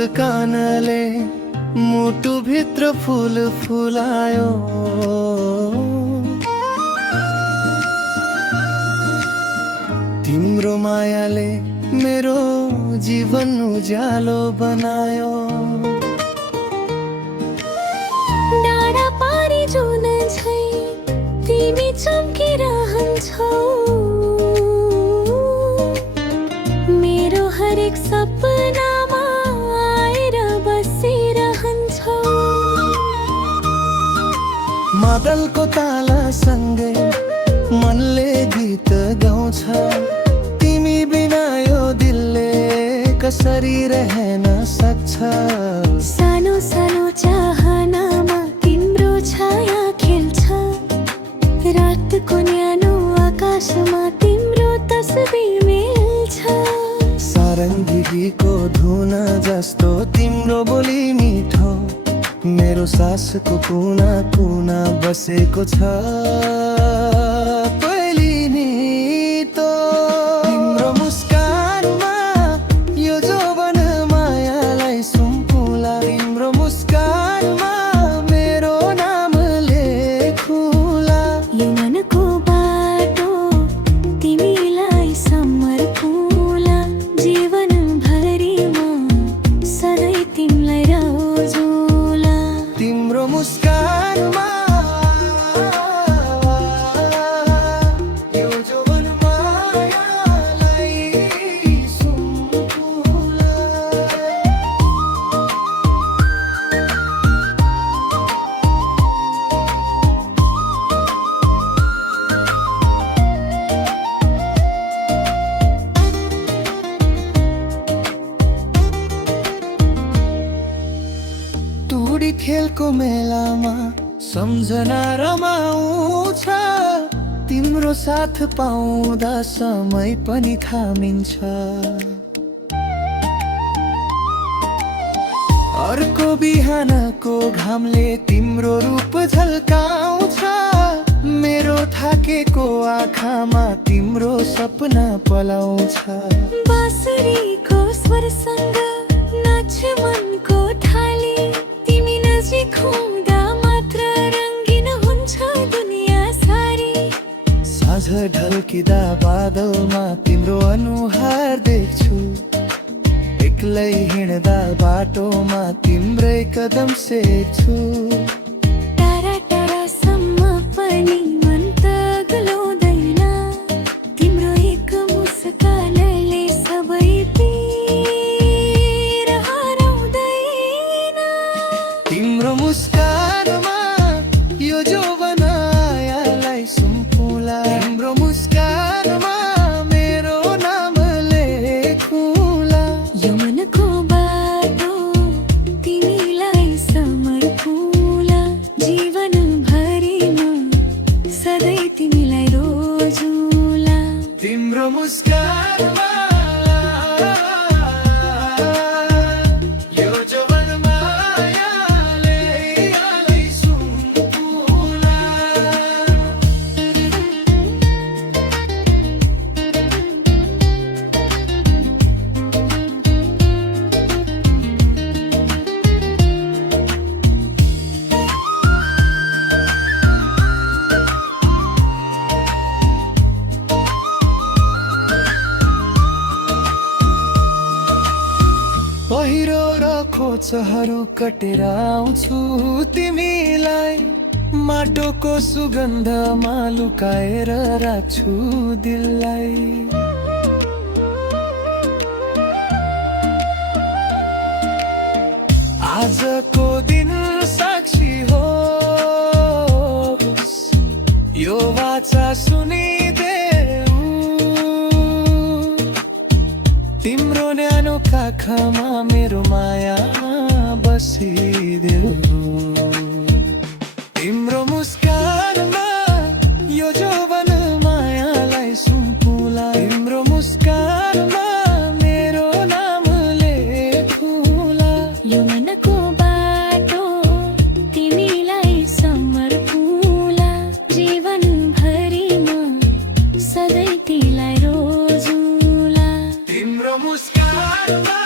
मुस्कानले मुटुभित्र फुल फुलायो। तिम्रो मायाले मेरो जीवन उज्यालो बनायो। डाँडा पारी जुन झै तिमी चम्किरहन्छौ। मेरो हरेक सपनामा आएर बसिरहन्छौ। मादलको तालासँगै मनले गीत गाउँछ। तिमी बिना यो दिलले कसरी रहन सक्छ। सानो सानो चाहनामा तिम्रो छाया खेल्छ। रातको न्यानो आकाशमा तिम्रो तस्बिर मिल्छ। सारङ्गी गीतको धुन जस्तो तिम्रो बोली मिठो मेरो सासको कुना कुना बसेको छ। तिम्रो मुस्कानमा यो जौवन मायालाई सुम्पुला। तिम्रो मुस्कानमा मेरो नाम लेखुला। यो मनको बाटो तिमीलाई समर्पौला। जीवन भरिमा सधैँ तिमीलाई रोजौला। तिम्रो मुस्कानमा टुडी खेलको मेलामा सम्झना रमाउँछ। तिम्रो साथ पाउँदा समय पनि थामिन्छ। अर्को बिहानको घामले तिम्रो रूप झल्काउँछ। मेरो थाकेको आँखामा तिम्रो सपना पलाउँछ। बाँसुरीको स्वरसँग नाच मनको थाली। तिमी नजिक हुँदा मात्र रङ्गिन हुन्छ दुनिया सारी। साँझ ढल्किँदा बादलमा तिम्रो अनुहार देख्छु। एक्लै हिँड्दा बाटोमा तिम्रै कदम सेर्छु। टाढा टाढासम्म पनि मन त गुलाउँदैन। तिम्रो एक मुस्कानले सबै पीर हराउँदैन। तिम्रो मुस्कानमा यो जौवन मायालाई सुम्पुला। तिम्रो मुस्कानमा मेरो नाम लेखुला। यो मनको बाटो तिमीलाई समर्पौला। जीवन भरिमा सधैँ तिमीलाई रोजौला। तिम्रो मुस्कानमा यो जौवन मायाले सुम्पुला। पहिरो र खोचहरू कटेर आउँछु तिमीलाई। माटोको सुगन्धमा लुकाएर राख्छु दिललाई। आजको दिन साक्षी होस् यो वाचा सुनिदेऊ। तिम्रो न्यानो काखमा मेरो माया बसिदेऊ। तिम्रो मुस्कानमा यो जौवन मायालाई सुम्पुला। तिम्रो मुस्कानमा मेरो नाम लेखुला। यो मनको बाटो तिमीलाई समर्पौला। जीवन भरिमा सधैँ तिमीलाई रोजौला। तिम्रो मुस्कानमा